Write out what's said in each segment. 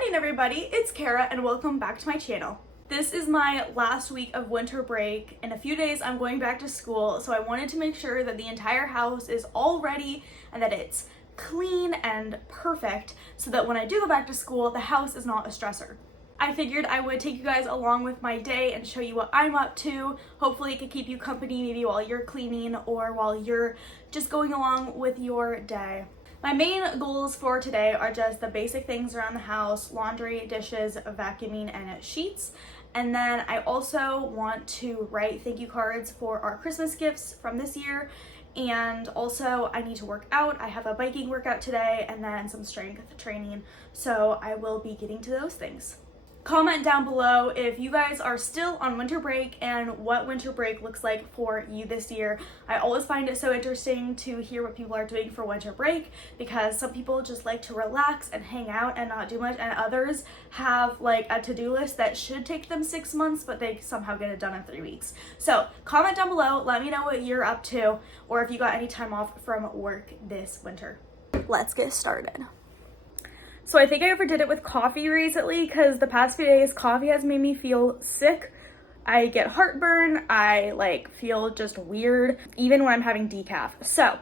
morning, everybody. It's Kara and welcome back to my channel. This is my last week of winter break. In a few days, I'm going back to school, so I wanted to make sure that the entire house is all ready and that it's clean and perfect so that when I do go back to school, the house is not a stressor. I figured I would take you guys along with my day and show you what I'm up to. Hopefully it could keep you company maybe while you're cleaning or while you're just going along with your day. My main goals for today are just the basic things around the house: laundry, dishes, vacuuming, and sheets. And then I also want to write thank you cards for our Christmas gifts from this year. And also I need to work out. I have a biking workout today and then some strength training. So I will be getting to those things. Comment down below if you guys are still on winter break and what winter break looks like for you this year. I always find it so interesting to hear what people are doing for winter break because some people just like to relax and hang out and not do much, and others have like a to-do list that should take them 6 months but they somehow get it done in 3 weeks. So comment down below, let me know what you're up to or if you got any time off from work this winter. Let's get started. So I think I overdid it with coffee recently because the past few days coffee has made me feel sick. I get heartburn, I feel just weird even when I'm having decaf. So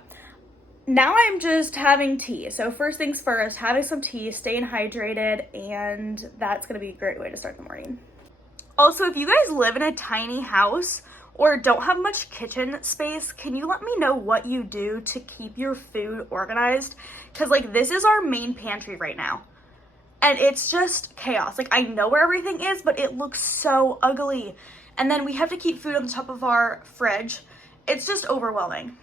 now I'm just having tea. So first things first, having some tea, staying hydrated, and that's gonna be a great way to start the morning. Also, if you guys live in a tiny house or don't have much kitchen space, can you let me know what you do to keep your food organized? Because this is our main pantry right now. And it's just chaos. I know where everything is, but it looks so ugly. And then we have to keep food on the top of our fridge. It's just overwhelming.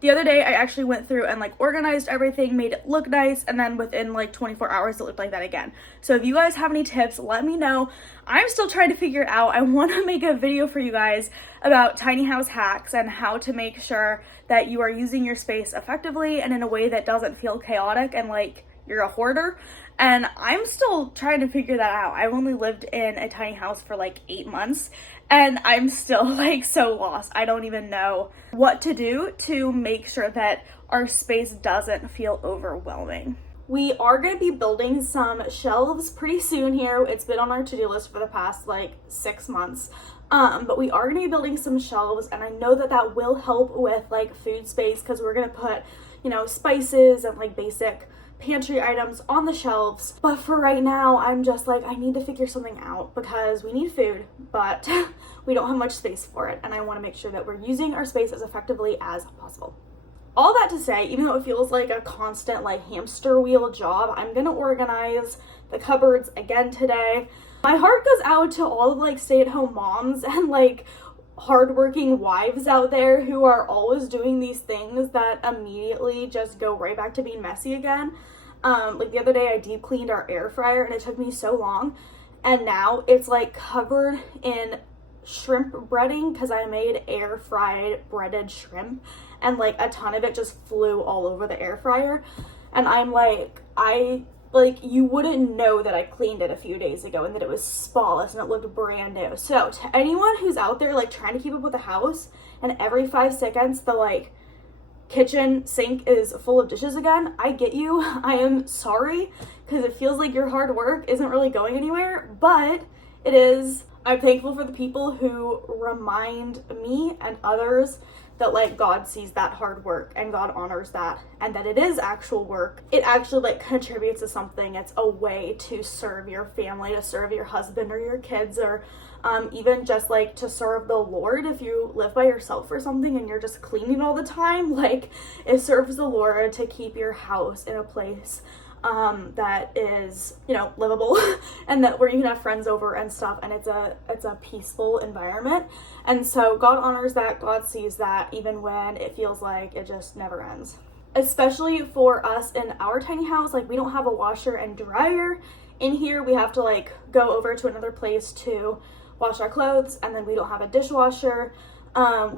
The other day, I actually went through and organized everything, made it look nice, and then within 24 hours, it looked like that again. So if you guys have any tips, let me know. I'm still trying to figure it out. I want to make a video for you guys about tiny house hacks and how to make sure that you are using your space effectively and in a way that doesn't feel chaotic and like you're a hoarder. And I'm still trying to figure that out. I've only lived in a tiny house for 8 months and I'm still so lost. I don't even know what to do to make sure that our space doesn't feel overwhelming. We are going to be building some shelves pretty soon here. It's been on our to-do list for the past 6 months. But we are going to be building some shelves, and I know that that will help with food space because we're going to put, spices and basic pantry items on the shelves. But for right now, I'm just I need to figure something out because we need food, but we don't have much space for it, and I want to make sure that we're using our space as effectively as possible. All that to say, even though it feels like a constant hamster wheel job, I'm gonna organize the cupboards again today. My heart goes out to all of stay-at-home moms and hardworking wives out there who are always doing these things that immediately just go right back to being messy again. The other day I deep cleaned our air fryer and it took me so long, and now it's covered in shrimp breading because I made air fried breaded shrimp, and a ton of it just flew all over the air fryer, and I'm you wouldn't know that I cleaned it a few days ago and that it was spotless and it looked brand new. So to anyone who's out there trying to keep up with the house and every 5 seconds the kitchen sink is full of dishes again, I get you. I am sorry because it feels like your hard work isn't really going anywhere, but it is. I'm thankful for the people who remind me and others that God sees that hard work and God honors that and that it is actual work. It actually contributes to something. It's a way to serve your family, to serve your husband or your kids, or even just to serve the Lord. If you live by yourself or something and you're just cleaning all the time, it serves the Lord to keep your house in a place that is livable and that where you can have friends over and stuff, and it's a peaceful environment. And so God honors that, God sees that, even when it feels like it just never ends. Especially for us in our tiny house, we don't have a washer and dryer in here. We have to go over to another place to wash our clothes, and then we don't have a dishwasher.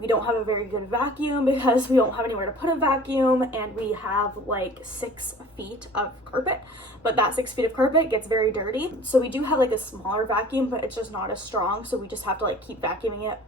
We don't have a very good vacuum because we don't have anywhere to put a vacuum, and we have 6 feet of carpet, but that 6 feet of carpet gets very dirty. So we do have a smaller vacuum, but it's just not as strong. So we just have to keep vacuuming it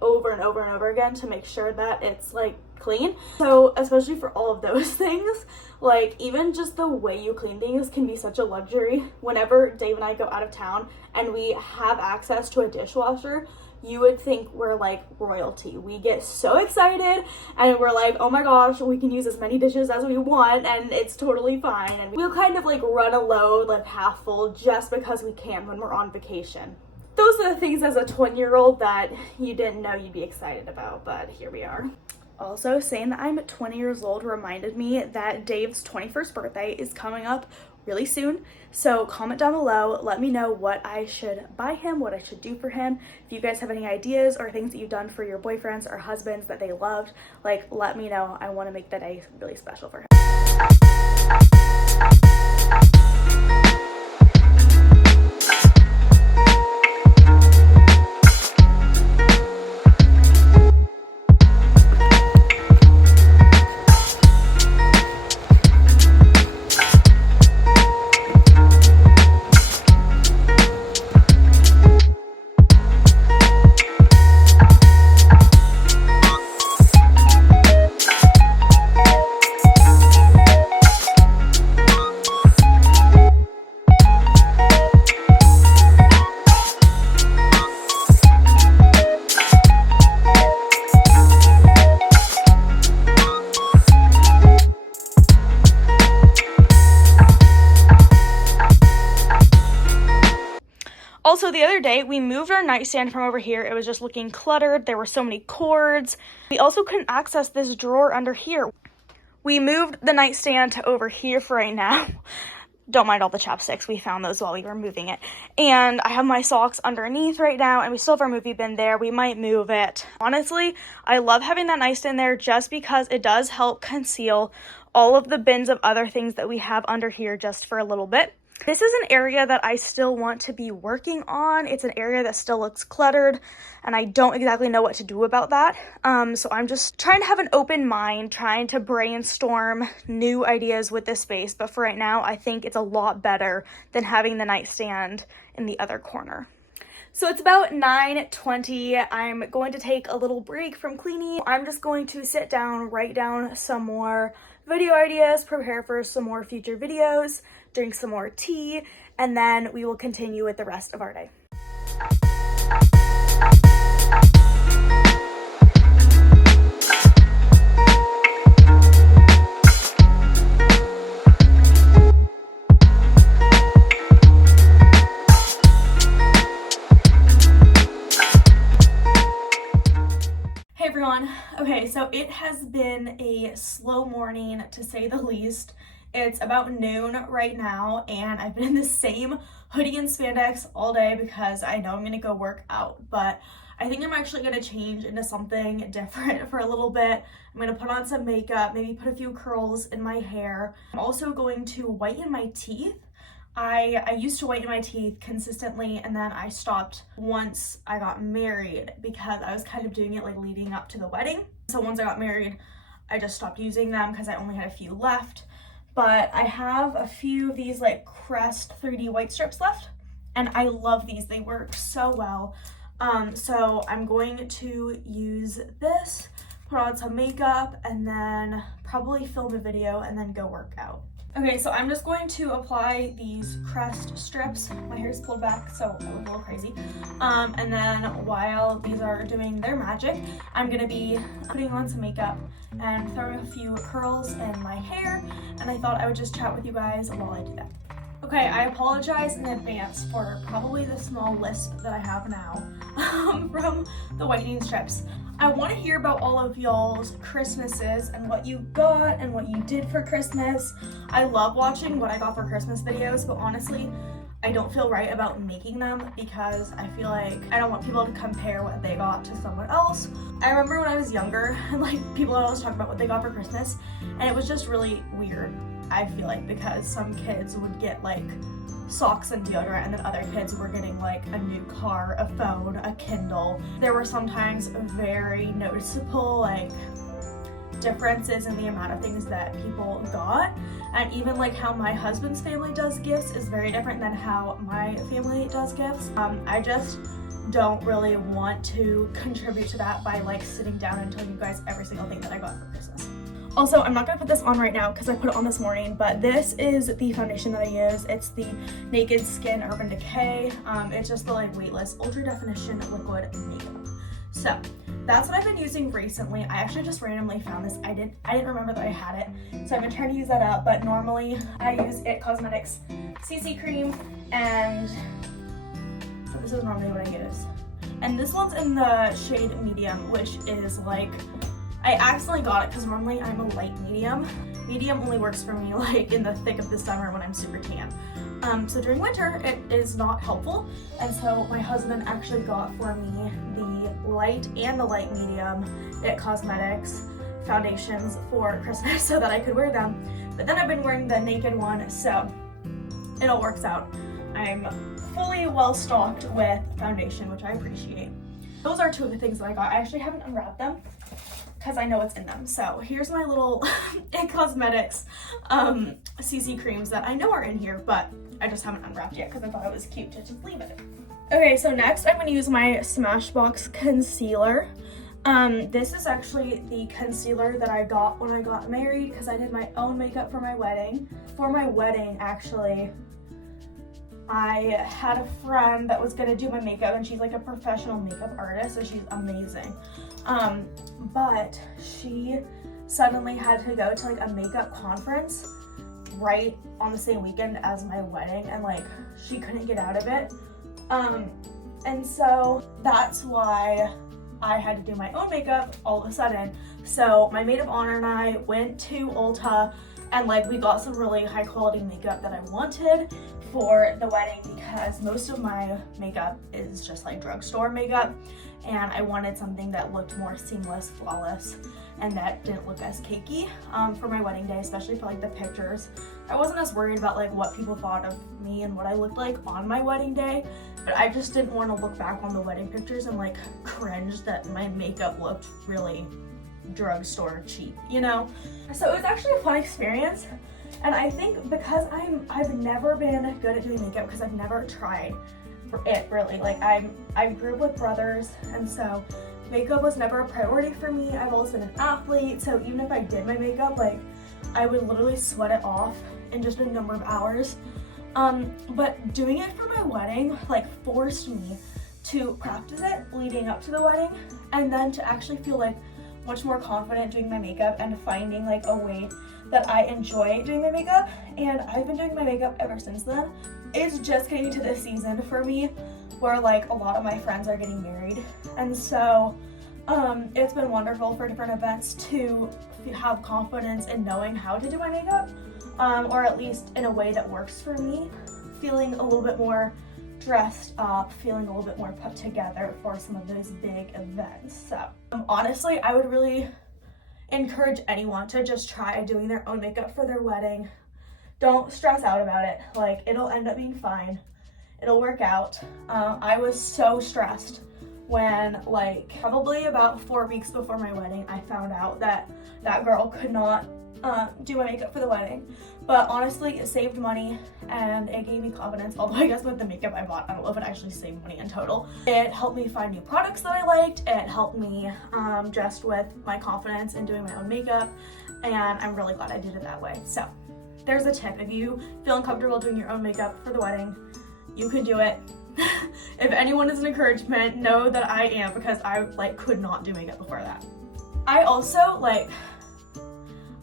over and over and over again to make sure that it's clean. So especially for all of those things, like even just the way you clean things can be such a luxury. Whenever Dave and I go out of town and we have access to a dishwasher, you would think we're like royalty. We get so excited and we're like, oh my gosh, we can use as many dishes as we want and it's totally fine. And we'll kind of like run a load like half full just because we can when we're on vacation. Those are the things as a 20-year-old that you didn't know you'd be excited about, but here we are. Also, saying that I'm 20 years old reminded me that Dave's 21st birthday is coming up really soon. So comment down below, let me know what I should buy him, what I should do for him. If you guys have any ideas or things that you've done for your boyfriends or husbands that they loved, like let me know. I want to make that day really special for him. Also, the other day, we moved our nightstand from over here. It was just looking cluttered. There were so many cords. We also couldn't access this drawer under here. We moved the nightstand to over here for right now. Don't mind all the chopsticks. We found those while we were moving it. And I have my socks underneath right now, and we still have our movie bin there. We might move it. Honestly, I love having that nightstand there just because it does help conceal all of the bins of other things that we have under here just for a little bit. This is an area that I still want to be working on. It's an area that still looks cluttered, and I don't exactly know what to do about that. So I'm just trying to have an open mind, trying to brainstorm new ideas with this space. But for right now, I think it's a lot better than having the nightstand in the other corner. So it's about 9:20. I'm going to take a little break from cleaning. I'm just going to sit down, write down some more video ideas, prepare for some more future videos, drink some more tea, and then we will continue with the rest of our day. Hey everyone. Okay, so it has been a slow morning to say the least. It's about noon right now, and I've been in the same hoodie and spandex all day because I know I'm gonna go work out, but I think I'm actually gonna change into something different for a little bit. I'm gonna put on some makeup, maybe put a few curls in my hair. I'm also going to whiten my teeth. I used to whiten my teeth consistently, and then I stopped once I got married because I was kind of doing it like leading up to the wedding. So once I got married, I just stopped using them because I only had a few left. But I have a few of these like Crest 3D white strips left, and I love these. They work so well. So I'm going to use this, put on some makeup, and then probably film a video and then go work out. Okay, so I'm just going to apply these Crest strips. My hair's pulled back, so I look a little crazy. And then while these are doing their magic, I'm gonna be putting on some makeup and throwing a few curls in my hair. And I thought I would just chat with you guys while I do that. Okay, I apologize in advance for probably the small lisp that I have now from the whitening strips. I want to hear about all of y'all's Christmases and what you got and what you did for Christmas. I love watching what I got for Christmas videos, but honestly, I don't feel right about making them because I feel like I don't want people to compare what they got to someone else. I remember when I was younger, like people would always talk about what they got for Christmas, and it was just really weird, I feel like, because some kids would get like socks and deodorant, and then other kids were getting like a new car, a phone, a Kindle. There were sometimes very noticeable like differences in the amount of things that people got, and even like how my husband's family does gifts is very different than how my family does gifts. I just don't really want to contribute to that by like sitting down and telling you guys every single thing that I got for Christmas. Also, I'm not gonna put this on right now because I put it on this morning, but this is the foundation that I use. It's the Naked Skin Urban Decay. It's just the like weightless ultra definition liquid makeup. So that's what I've been using recently. I actually just randomly found this. I didn't remember that I had it, so I've been trying to use that up, but normally I use IT Cosmetics CC cream, and so this is normally what I use. And this one's in the shade medium, which is like, I accidentally got it because normally I'm a light medium. Medium only works for me like in the thick of the summer when I'm super tan. So during winter, it is not helpful. And so my husband actually got for me the light and the light medium IT Cosmetics foundations for Christmas so that I could wear them. But then I've been wearing the naked one, so it all works out. I'm fully well stocked with foundation, which I appreciate. Those are two of the things that I got. I actually haven't unwrapped them because I know what's in them. So here's my little IT Cosmetics CC creams that I know are in here, but I just haven't unwrapped yet because I thought it was cute to just leave it. Okay, so next I'm gonna use my Smashbox concealer. This is actually the concealer that I got when I got married because I did my own makeup for my wedding. For my wedding, actually, I had a friend that was gonna do my makeup, and she's like a professional makeup artist, so she's amazing. But she suddenly had to go to like a makeup conference right on the same weekend as my wedding, and like she couldn't get out of it. And so that's why I had to do my own makeup all of a sudden. So my maid of honor and I went to Ulta, and like we got some really high quality makeup that I wanted for the wedding because most of my makeup is just like drugstore makeup, and I wanted something that looked more seamless, flawless, and that didn't look as cakey for my wedding day, especially for like the pictures. I wasn't as worried about like what people thought of me and what I looked like on my wedding day, but I just didn't want to look back on the wedding pictures and like cringe that my makeup looked really drugstore cheap, you know? So it was actually a fun experience, and I think because I've never been good at doing makeup because I've never tried it really. Like I grew up with brothers, and so makeup was never a priority for me. I've always been an athlete, so even if I did my makeup, like I would literally sweat it off in just a number of hours. But doing it for my wedding like forced me to practice it leading up to the wedding, and then to actually feel like much more confident doing my makeup and finding like a way that I enjoy doing my makeup. And I've been doing my makeup ever since then. It's just getting to this season for me where like a lot of my friends are getting married, and so it's been wonderful for different events to have confidence in knowing how to do my makeup, or at least in a way that works for me, feeling a little bit more dressed up, feeling a little bit more put together for some of those big events. So honestly, I would really encourage anyone to just try doing their own makeup for their wedding. Don't stress out about it. Like, it'll end up being fine. It'll work out. I was so stressed when, like, probably about 4 weeks before my wedding, I found out that that girl could not do my makeup for the wedding. But honestly, it saved money and it gave me confidence. Although I guess with the makeup I bought, I don't know if it actually saved money in total. It helped me find new products that I liked. It helped me just with my confidence in doing my own makeup, and I'm really glad I did it that way. So there's a tip. If you feel uncomfortable doing your own makeup for the wedding, you can do it. If anyone is an encouragement, know that I am, because I like could not do makeup before that. I also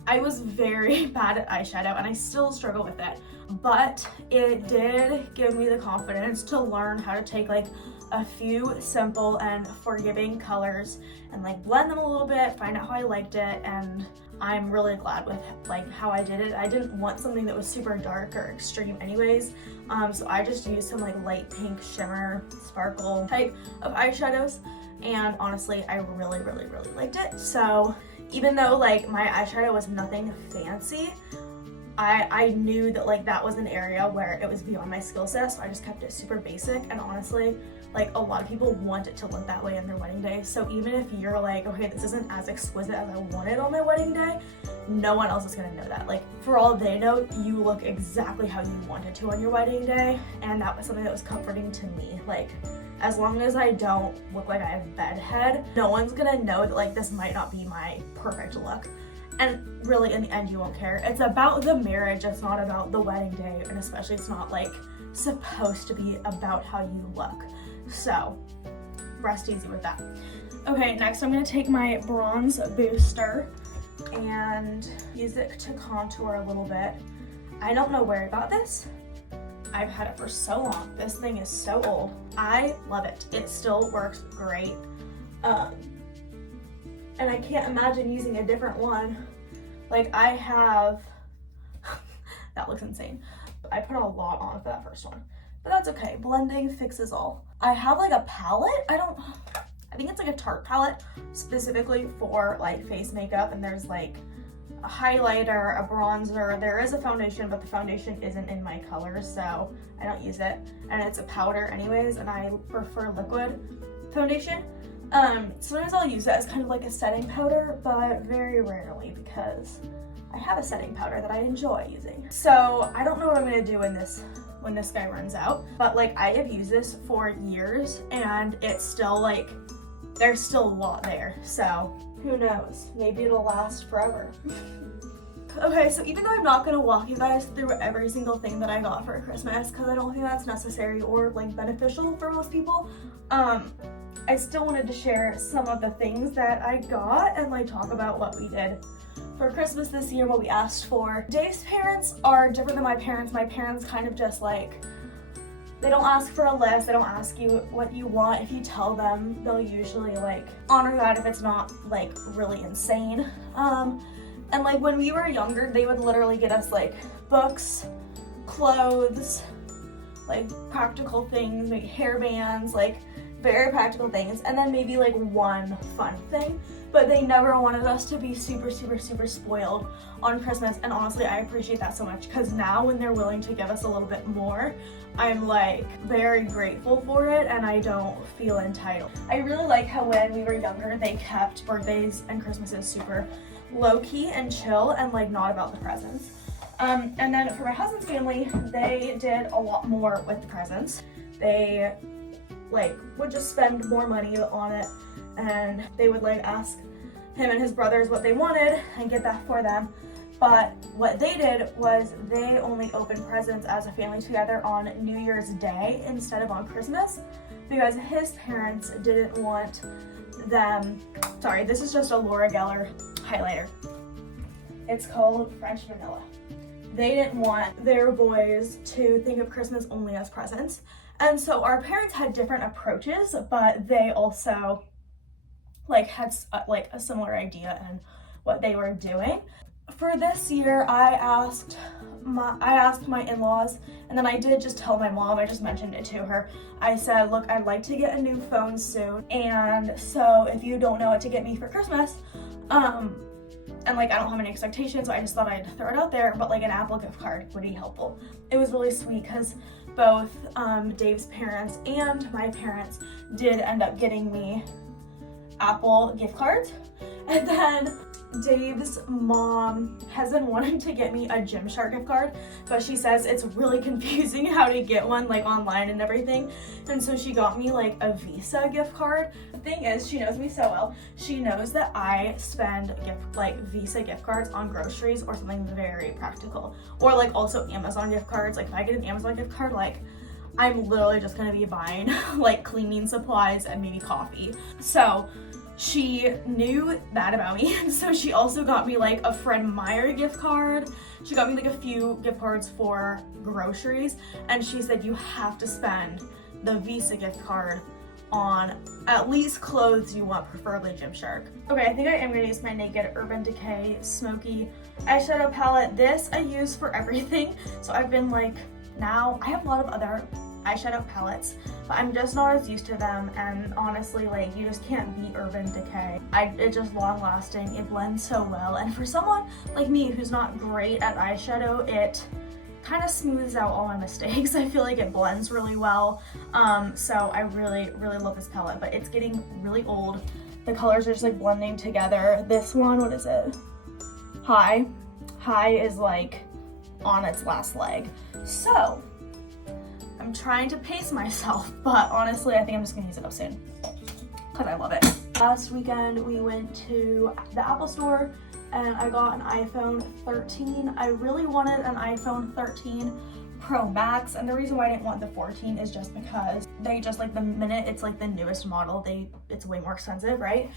I was very bad at eyeshadow, and I still struggle with it, but it did give me the confidence to learn how to take like a few simple and forgiving colors and like blend them a little bit, find out how I liked it, and I'm really glad with like how I did it. I didn't want something that was super dark or extreme anyways, so I just used some like light pink shimmer sparkle type of eyeshadows, and honestly I really liked it. So even though like my eyeshadow was nothing fancy, I knew that like that was an area where it was beyond my skill set, so I just kept it super basic. And honestly, like a lot of people want it to look that way on their wedding day. So even if you're like, okay, this isn't as exquisite as I wanted on my wedding day, no one else is gonna know that. Like for all they know, you look exactly how you wanted to on your wedding day. And that was something that was comforting to me. Like as long as I don't look like I have bedhead, no one's gonna know that like this might not be my perfect look. And really in the end, you won't care. It's about the marriage, it's not about the wedding day, and especially it's not like supposed to be about how you look. So rest easy with that. Okay, next I'm gonna take my bronze booster and use it to contour a little bit. I don't know where I got this. I've had it for so long. This thing is so old. I love it. It still works great. And I can't imagine using a different one. Like I have, that looks insane. I put a lot on for that first one, but that's okay. Blending fixes all. I have like a palette. I think it's like a Tarte palette specifically for like face makeup, and there's like a highlighter, a bronzer. There is a foundation, but the foundation isn't in my color, so I don't use it. And it's a powder anyways, and I prefer liquid foundation. Sometimes I'll use it as kind of like a setting powder, but very rarely because I have a setting powder that I enjoy using. So I don't know what I'm gonna do when this guy runs out, but like I have used this for years and it's still like, there's still a lot there. So who knows, maybe it'll last forever. Okay, so even though I'm not gonna walk you guys through every single thing that I got for Christmas, because I don't think that's necessary or like beneficial for most people, I still wanted to share some of the things that I got and like talk about what we did for Christmas this year, what we asked for. Dave's parents are different than my parents. My parents kind of just like, they don't ask for a list, they don't ask you what you want. If you tell them, they'll usually like honor that if it's not like really insane. And like when we were younger, they would literally get us like books, clothes, like practical things, maybe hair bands, like very practical things, and then maybe like one fun thing, but they never wanted us to be super spoiled on Christmas. And honestly, I appreciate that so much, because now when they're willing to give us a little bit more, I'm like very grateful for it and I don't feel entitled. I really like how when we were younger, they kept birthdays and Christmases super low-key and chill and like not about the presents. And then for my husband's family, they did a lot more with the presents. They like would just spend more money on it, and they would like ask him and his brothers what they wanted and get that for them. But what they did was they only opened presents as a family together on New Year's Day instead of on Christmas, because his parents didn't want them, sorry, this is just a Laura Geller highlighter. It's called French Vanilla. They didn't want their boys to think of Christmas only as presents. And so our parents had different approaches, but they also like had like a similar idea in what they were doing. For this year, I asked my in-laws, and then I did just tell my mom, I just mentioned it to her. I said, look, I'd like to get a new phone soon, and so if you don't know what to get me for Christmas, and like I don't have any expectations, so I just thought I'd throw it out there, but like an Apple gift card would be helpful. It was really sweet because both Dave's parents and my parents did end up getting me Apple gift cards. And then Dave's mom has been wanting to get me a Gymshark gift card, but she says it's really confusing how to get one like online and everything. And so she got me like a Visa gift card. The thing is, she knows me so well. She knows that I spend Visa gift cards on groceries or something very practical, or like also Amazon gift cards. Like if I get an Amazon gift card, like I'm literally just gonna be buying like cleaning supplies and maybe coffee. So she knew that about me, and so she also got me like a Fred Meyer gift card. She got me like a few gift cards for groceries, and she said you have to spend the Visa gift card on at least clothes you want, preferably Gymshark. Okay, I think I am gonna use my Naked Urban Decay Smoky eyeshadow palette. This I use for everything, so I've been like, now I have a lot of other eyeshadow palettes, but I'm just not as used to them, and honestly, like, you just can't beat Urban Decay. It's just long lasting, it blends so well, and for someone like me who's not great at eyeshadow, it kind of smooths out all my mistakes. I feel like it blends really well, so I really love this palette, but it's getting really old. The colors are just like blending together. This one, what is it? High is like on its last leg. So I'm trying to pace myself, but honestly, I think I'm just gonna use it up soon because I love it. Last weekend, we went to the Apple store and I got an iPhone 13. I really wanted an iPhone 13 Pro Max, and the reason why I didn't want the 14 is just because they just, like, the minute it's like the newest model, it's way more expensive, right?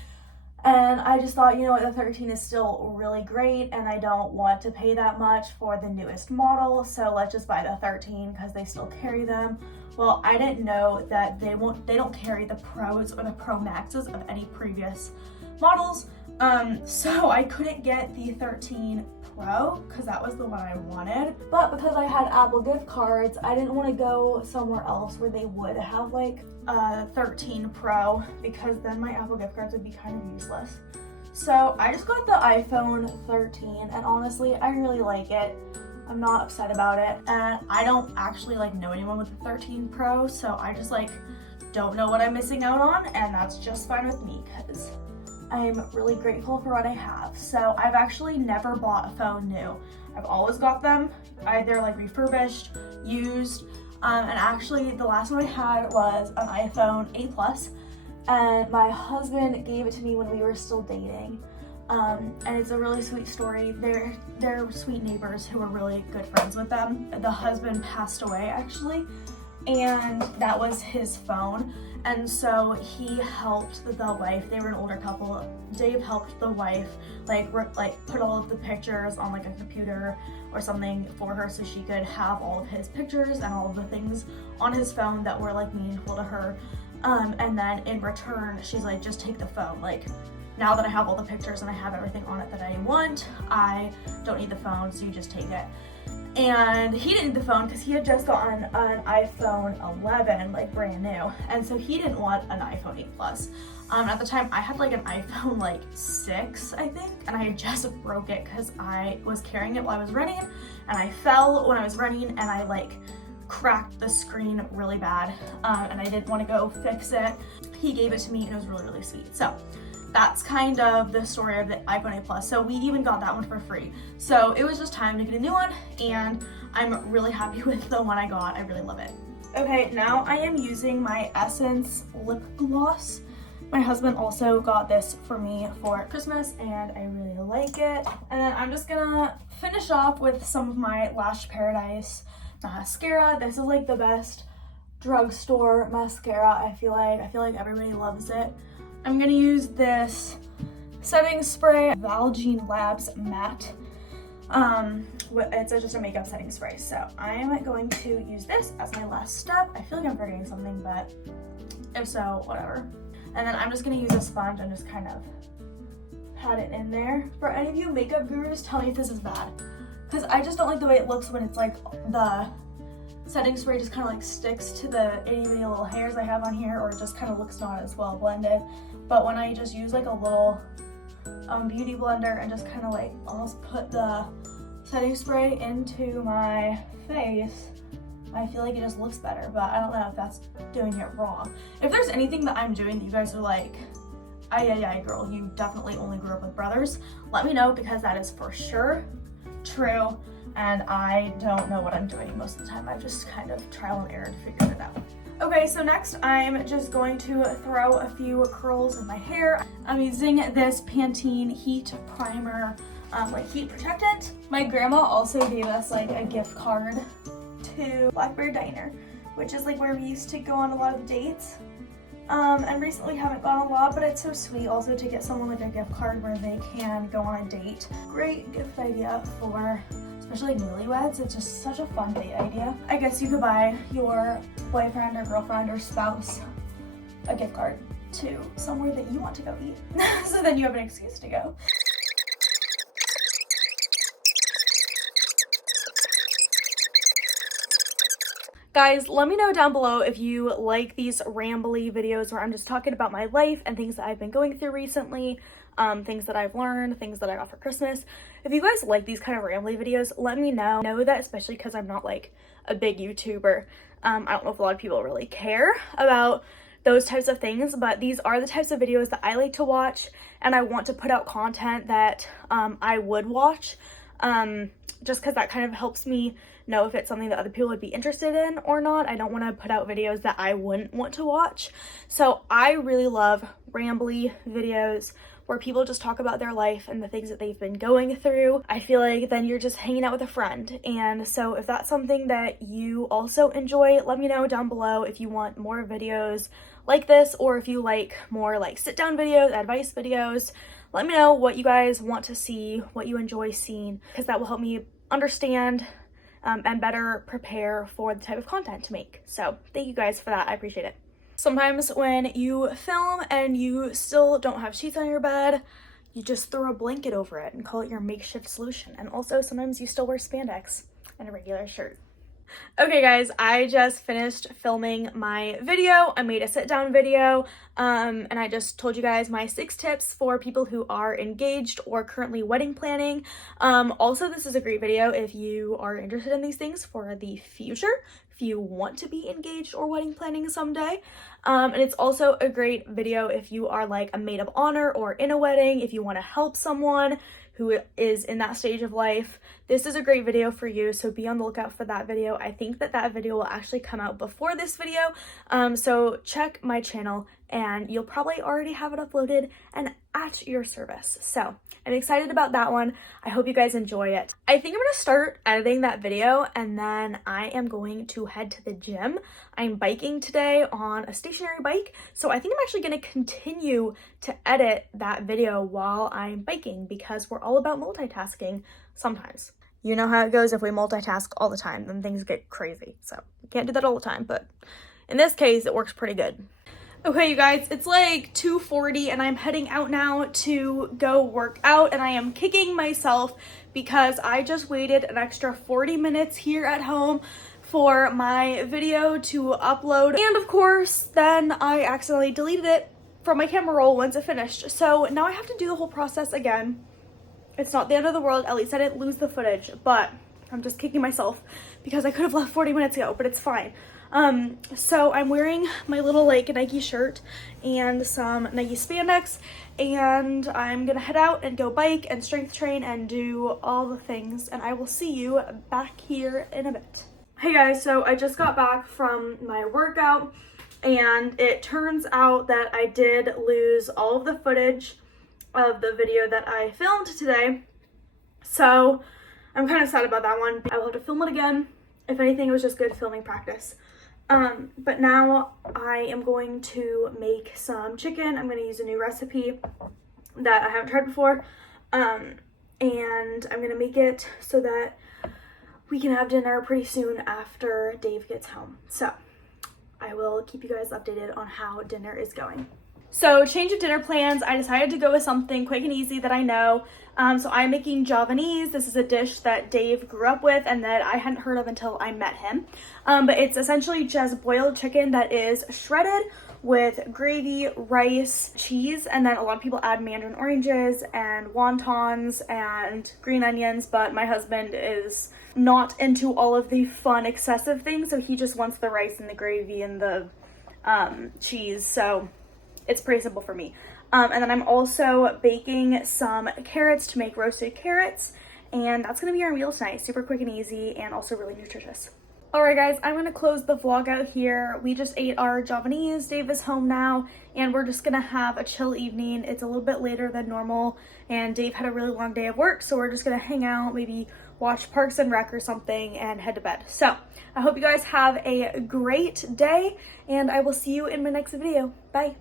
And I just thought, you know what, the 13 is still really great and I don't want to pay that much for the newest model, so let's just buy the 13 because they still carry them. Well, I didn't know that they don't carry the Pros or the Pro Maxes of any previous models, so I couldn't get the 13 Pro because that was the one I wanted. But because I had Apple gift cards, I didn't want to go somewhere else where they would have like a 13 Pro, because then my Apple gift cards would be kind of useless. So I just got the iPhone 13, and honestly, I really like it. I'm not upset about it, and I don't actually like know anyone with the 13 Pro, so I just like don't know what I'm missing out on, and that's just fine with me because I'm really grateful for what I have. So I've actually never bought a phone new. I've always got them either like refurbished, used, and actually the last one I had was an iPhone 8 Plus, and my husband gave it to me when we were still dating. And it's a really sweet story. They're sweet neighbors who were really good friends with them. The husband passed away actually, and that was his phone. And so he helped the wife. They were an older couple. Dave helped the wife like put all of the pictures on like a computer or something for her so she could have all of his pictures and all of the things on his phone that were like meaningful to her. And then in return, she's like, just take the phone. Like, now that I have all the pictures and I have everything on it that I want, I don't need the phone, so you just take it. And he didn't need the phone because he had just gotten an iPhone 11, like brand new, and so he didn't want an iPhone 8 Plus. At the time, I had like an iPhone like 6, I think, and I had just broke it because I was carrying it while I was running, and I fell when I was running, and I like cracked the screen really bad, and I didn't want to go fix it. He gave it to me, and it was really sweet. So that's kind of the story of the iPhone 8 Plus. So we even got that one for free. So it was just time to get a new one, and I'm really happy with the one I got. I really love it. Okay, now I am using my Essence lip gloss. My husband also got this for me for Christmas, and I really like it. And then I'm just gonna finish off with some of my Lash Paradise mascara. This is like the best drugstore mascara, I feel like everybody loves it. I'm gonna use this setting spray, Valjean Labs Matte. It's just a makeup setting spray. So I'm going to use this as my last step. I feel like I'm forgetting something, but if so, whatever. And then I'm just gonna use a sponge and just kind of pat it in there. For any of you makeup gurus, tell me if this is bad, because I just don't like the way it looks when it's like the setting spray just kind of like sticks to the itty bitty little hairs I have on here, or it just kind of looks not as well blended. But when I just use like a little beauty blender and just kind of like almost put the setting spray into my face, I feel like it just looks better. But I don't know if that's doing it wrong. If there's anything that I'm doing that you guys are like, ay girl, you definitely only grew up with brothers, let me know, because that is for sure true, and I don't know what I'm doing most of the time. I've just kind of trial and error to figure it out. Okay, so next I'm just going to throw a few curls in my hair. I'm using this Pantene Heat Primer, like heat protectant. My grandma also gave us like a gift card to Blackberry Diner, which is like where we used to go on a lot of dates. And recently haven't gone a lot, but it's so sweet also to get someone like a gift card where they can go on a date. Great gift idea for especially like newlyweds. It's just such a fun date idea. I guess you could buy your boyfriend or girlfriend or spouse a gift card to somewhere that you want to go eat. So then you have an excuse to go. Guys, let me know down below if you like these rambly videos where I'm just talking about my life and things that I've been going through recently, things that I've learned, things that I got for Christmas. If you guys like these kind of rambly videos, let me know. Know that, especially because I'm not like a big YouTuber. I don't know if a lot of people really care about those types of things, but these are the types of videos that I like to watch, and I want to put out content that I would watch, just because that kind of helps me know if it's something that other people would be interested in or not. I don't want to put out videos that I wouldn't want to watch. So I really love rambly videos where people just talk about their life and the things that they've been going through. I feel like then you're just hanging out with a friend. And so if that's something that you also enjoy, let me know down below if you want more videos like this, or if you like more like sit down videos, advice videos. Let me know what you guys want to see, what you enjoy seeing, because that will help me understand and better prepare for the type of content to make. So thank you guys for that. I appreciate it. Sometimes when you film and you still don't have sheets on your bed, you just throw a blanket over it and call it your makeshift solution. And also sometimes you still wear spandex and a regular shirt. Okay guys, I just finished filming my video. I made a sit down video and I just told you guys my 6 tips for people who are engaged or currently wedding planning. Also, this is a great video if you are interested in these things for the future, if you want to be engaged or wedding planning someday. And it's also a great video if you are like a maid of honor or in a wedding, if you want to help someone who is in that stage of life. This is a great video for you, so be on the lookout for that video. I think that video will actually come out before this video, so check my channel and you'll probably already have it uploaded and at your service. So I'm excited about that one. I hope you guys enjoy it. I think I'm gonna start editing that video and then I am going to head to the gym. I'm biking today on a stationary bike, so I think I'm actually gonna continue to edit that video while I'm biking because we're all about multitasking sometimes. You know how it goes. If we multitask all the time, then things get crazy. So we can't do that all the time, but in this case, it works pretty good. Okay, you guys, it's like 2:40 and I'm heading out now to go work out, and I am kicking myself because I just waited an extra 40 minutes here at home for my video to upload. And of course, then I accidentally deleted it from my camera roll once it finished. So now I have to do the whole process again. It's not the end of the world. At least I didn't lose the footage, but I'm just kicking myself because I could have left 40 minutes ago, but it's fine. So I'm wearing my little like Nike shirt and some Nike spandex, and I'm gonna head out and go bike and strength train and do all the things, and I will see you back here in a bit. Hey guys, so I just got back from my workout and it turns out that I did lose all of the footage of the video that I filmed today. So I'm kind of sad about that one. I will have to film it again. If anything, it was just good filming practice. But now I am going to make some chicken. I'm going to use a new recipe that I haven't tried before. And I'm going to make it so that we can have dinner pretty soon after Dave gets home. So I will keep you guys updated on how dinner is going. So change of dinner plans, I decided to go with something quick and easy that I know. So I'm making Javanese. This is a dish that Dave grew up with and that I hadn't heard of until I met him. But it's essentially just boiled chicken that is shredded with gravy, rice, cheese, and then a lot of people add mandarin oranges and wontons and green onions, but my husband is not into all of the fun, excessive things, so he just wants the rice and the gravy and the cheese, so it's pretty simple for me. And then I'm also baking some carrots to make roasted carrots, and that's gonna be our meal tonight. Super quick and easy and also really nutritious. Alright guys, I'm gonna close the vlog out here. We just ate our Javanese. Dave is home now and we're just gonna have a chill evening. It's a little bit later than normal and Dave had a really long day of work, so we're just gonna hang out, maybe watch Parks and Rec or something and head to bed. So I hope you guys have a great day and I will see you in my next video. Bye.